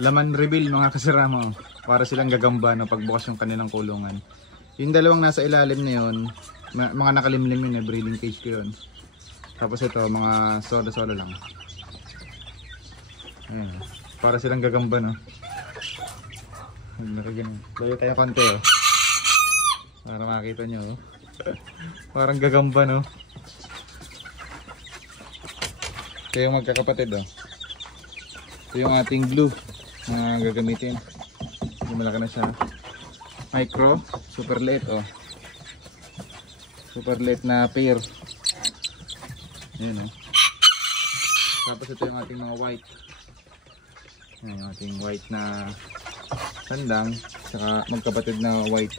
laman reveal mga kasarama. Para silang gagamba no, pagbukas yung kanilang kulungan. Yung dalawang nasa ilalim na yun, mga nakalimlim yun, breeding cage ko yun. Tapos ito, mga soda-soda lang. Ayan, para silang gagamba no. Layo tayo konti oh. Para makita nyo oh. Parang gagamba no. Ito yung magkakapatid oh. Ito yung ating glue na gagamitin. Malaki na siya. Micro, super liit oh. Super liit na pair. Ayan oh. Tapos ito yung ating mga white. Ayan yung ating white na sandang, saka magkapatid na white.